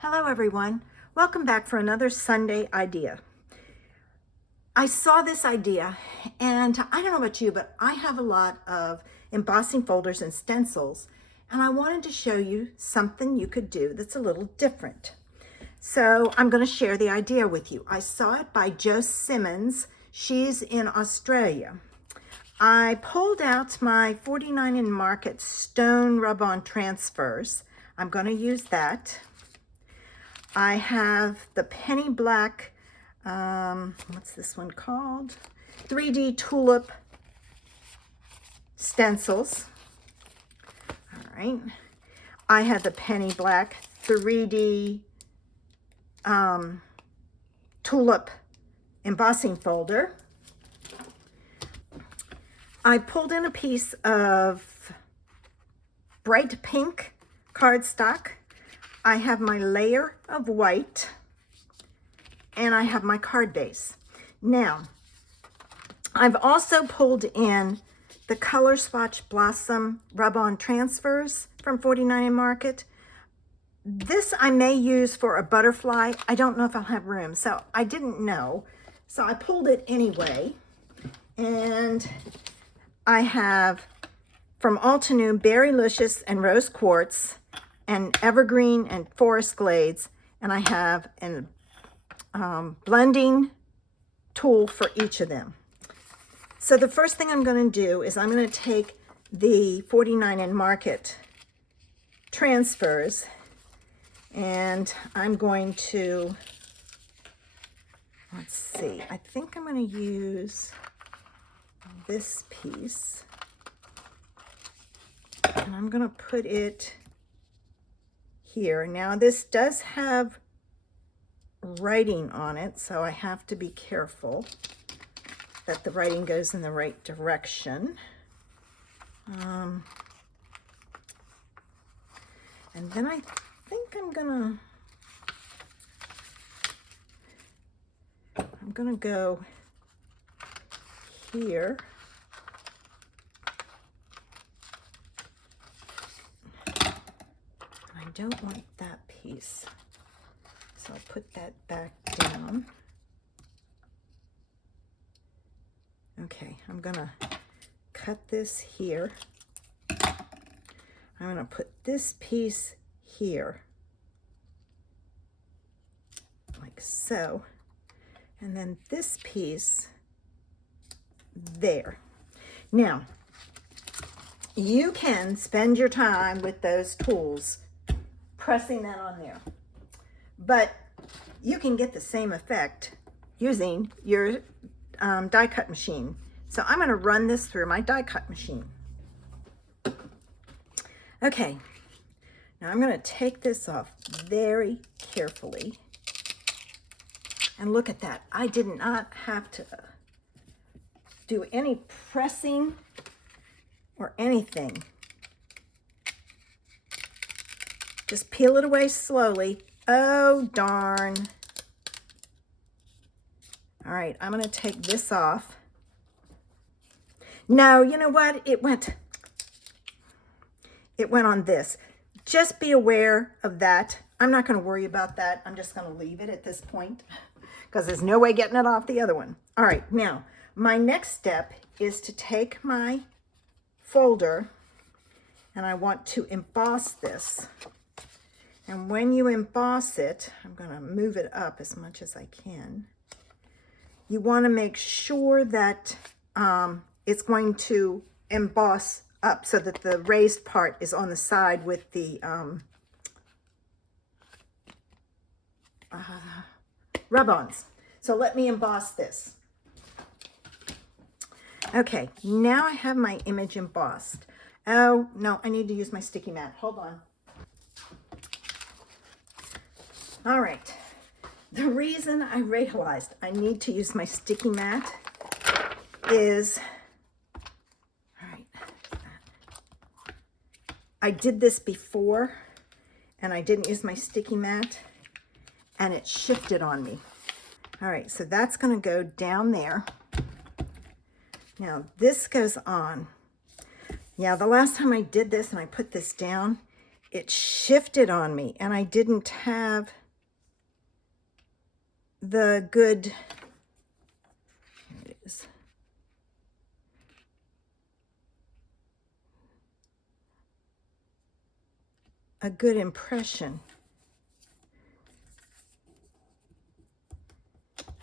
Hello everyone, welcome back for another Sunday idea. I saw this idea and I don't know about you, but I have a lot of embossing folders and stencils and I wanted to show you something you could do that's a little different. So I'm going to share the idea with you. I saw it by Jo Simmons. She's in Australia. I pulled out my 49 in Market stone rub-on transfers. I'm going to use that. I have the penny black, what's this one called? 3D Tulip stencils. All right. I have the penny black 3D Tulip embossing folder. I pulled in a piece of bright pink cardstock. I have my layer of white, and I have my card base. Now, I've also pulled in the Color Swatch Blossom rub-on transfers from 49 in Market. This I may use for a butterfly. I don't know if I'll have room, so I didn't know. So I pulled it anyway. And I have from Altenew Berrylicious and Rose Quartz, and Evergreen and Forest Glades, and I have a blending tool for each of them. So the first thing I'm going to do is I'm going to take the 49 in Market transfers and I'm going to, let's see, I think I'm going to use this piece and I'm going to put it here. Now this does have writing on it, so I have to be careful that the writing goes in the right direction. And then I think I'm gonna go here. I don't want that piece, so I'll put that back down. Okay, I'm gonna cut this here. I'm gonna put this piece here, like so, and then this piece there. Now, you can spend your time with those tools pressing that on there, but you can get the same effect using your die cut machine. So I'm going to run this through my die cut machine. Okay, now I'm going to take this off very carefully, and look at that. I did not have to do any pressing or anything. Just peel it away slowly. Oh, darn. All right, I'm gonna take this off. No, you know what? It went on this. Just be aware of that. I'm not gonna worry about that. I'm just gonna leave it at this point because there's no way getting it off the other one. All right, now, my next step is to take my folder and I want to emboss this. And when you emboss it, I'm going to move it up as much as I can. You want to make sure that it's going to emboss up so that the raised part is on the side with the rub-ons. So let me emboss this. Okay, now I have my image embossed. Oh, no, I need to use my sticky mat. Hold on. All right, the reason I realized I need to use my sticky mat is, all right, I did this before and I didn't use my sticky mat and it shifted on me. All right, so that's gonna go down there. Now this goes on. Yeah, the last time I did this and I put this down, it shifted on me and I didn't have the good, here it is, a good impression.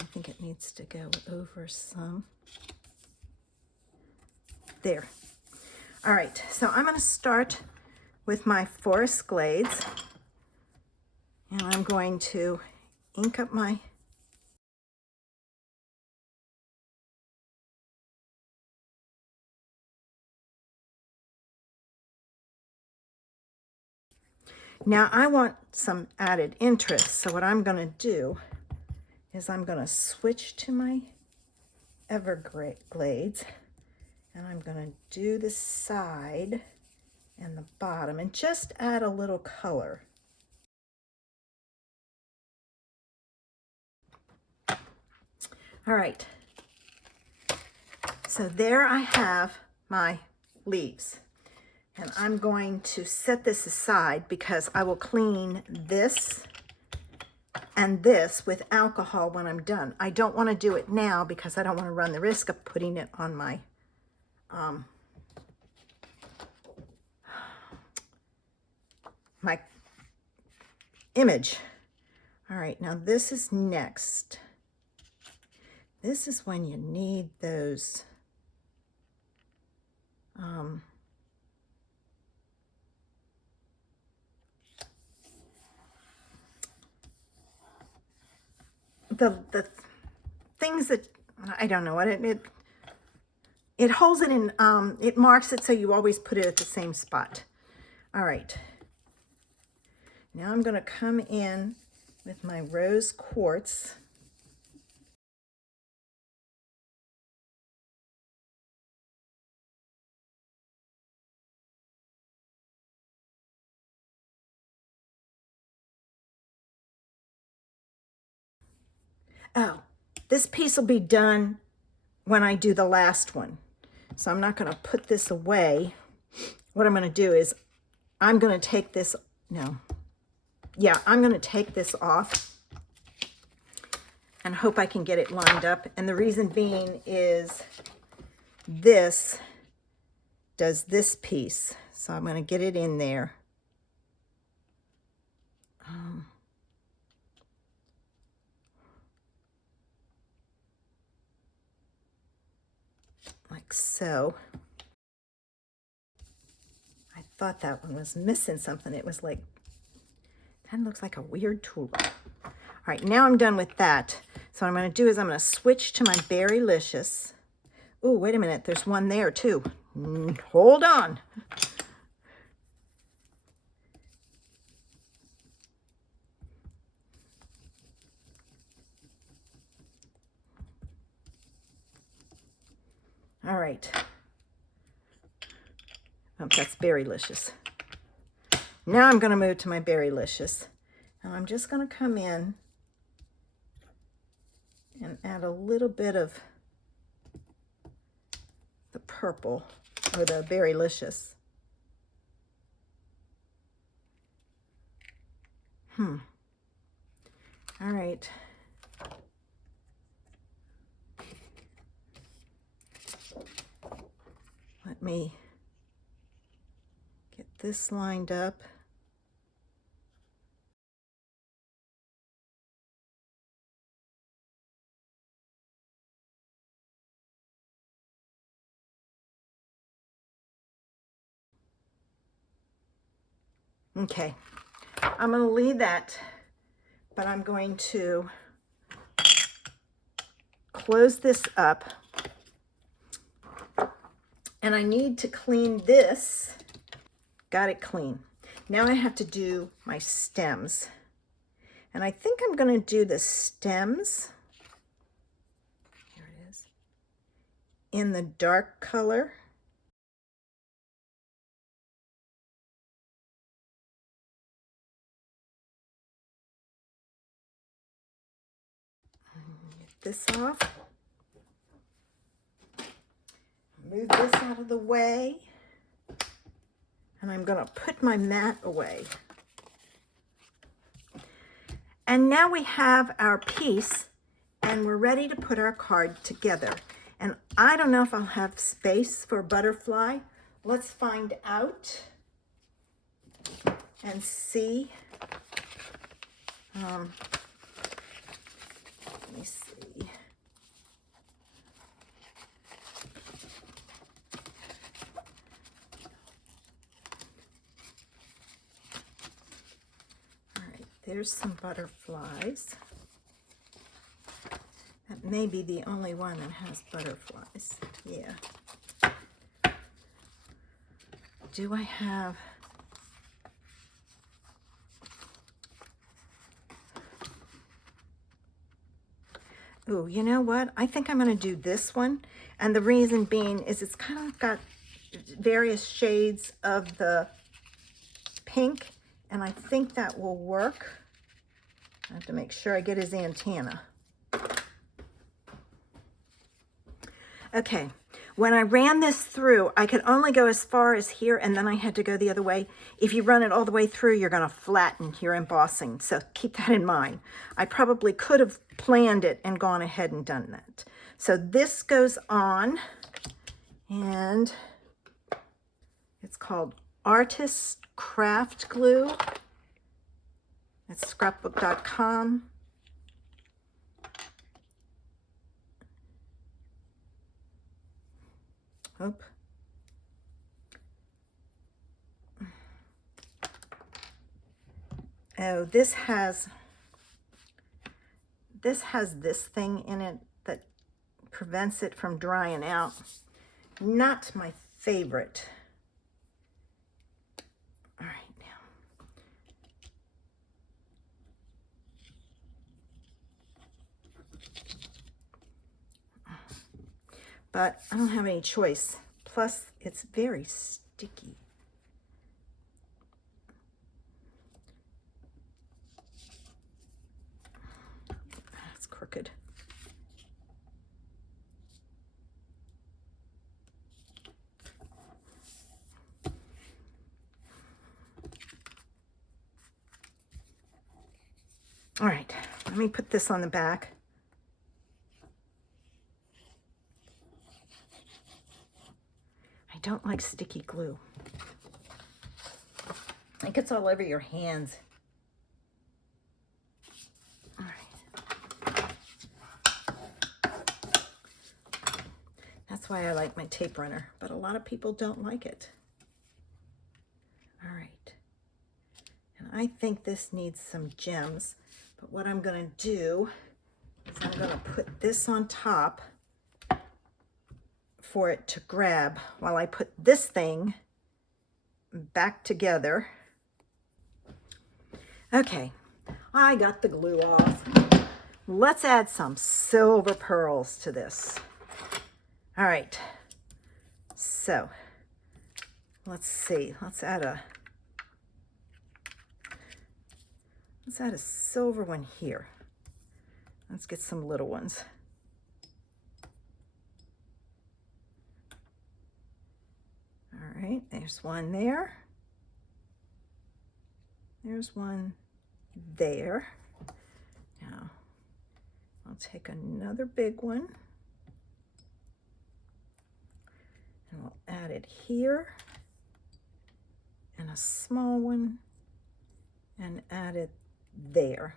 I think it needs to go over some. There. All right, so I'm going to start with my Forest Glades, and I'm going to ink up my now I want some added interest, so what I'm going to do is I'm going to switch to my Everglades, and I'm going to do the side and the bottom and just add a little color. All right, so there I have my leaves, and I'm going to set this aside because I will clean this and this with alcohol when I'm done. I don't want to do it now because I don't want to run the risk of putting it on my my image. All right, now this is next. This is when you need those the things that, I don't know what it holds it in, it marks it so you always put it at the same spot. All right, now I'm going to come in with my rose quartz. Oh, this piece will be done when I do the last one. So I'm not going to put this away. What I'm going to do is I'm going to take this, I'm going to take this off and hope I can get it lined up. And the reason being is this does this piece. So I'm going to get it in there. Like so. I thought that one was missing something. It was like, that looks like a weird tulip. All right, now I'm done with that. So what I'm going to do is I'm going to switch to my Berrylicious. Oh, wait a minute. There's one there too. Hold on. All right. Oh, that's Berrylicious. Now I'm going to move to my Berrylicious. And I'm just going to come in and add a little bit of the purple or the Berrylicious. All right. Let me get this lined up. Okay, I'm going to leave that, but I'm going to close this up. And I need to clean this. Got it clean. Now I have to do my stems. And I think I'm going to do the stems, here it is, in the dark color. Get this off. Move this out of the way. And I'm going to put my mat away. And now we have our piece, and we're ready to put our card together. And I don't know if I'll have space for a butterfly. Let's find out and see. Let me see. All right, there's some butterflies. That may be the only one that has butterflies. Yeah. Do I have... Ooh, you know what? I think I'm going to do this one. And the reason being is it's kind of got various shades of the pink. And I think that will work. I have to make sure I get his antenna. Okay, when I ran this through, I could only go as far as here, and then I had to go the other way. If you run it all the way through, you're going to flatten your embossing, so keep that in mind. I probably could have planned it and gone ahead and done that. So this goes on, and it's called Artist Craft Glue. It's scrapbook.com. Oop. Oh, this has this thing in it that prevents it from drying out. Not my favorite. All right, now. But I don't have any choice. Plus, it's very sticky. That's crooked. All right, let me put this on the back. I don't like sticky glue. It gets all over your hands. All right. That's why I like my tape runner, but a lot of people don't like it. All right. And I think this needs some gems, but what I'm going to do is I'm going to put this on top for it to grab while I put this thing back together. Okay, I got the glue off. Let's add some silver pearls to this. All right, so let's see. Let's add a silver one here. Let's get some little ones. All right, there's one there. There's one there. Now, I'll take another big one. And we'll add it here. And a small one. And add it there.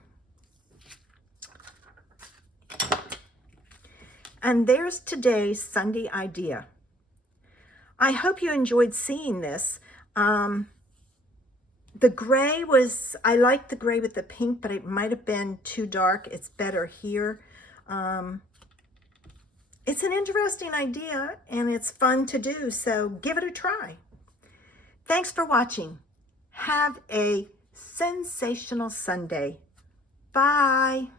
And there's today's Sunday idea. I hope you enjoyed seeing this. The gray was, I liked the gray with the pink, but it might have been too dark. It's better here. It's an interesting idea and it's fun to do, so give it a try. Thanks for watching. Have a sensational Sunday. Bye.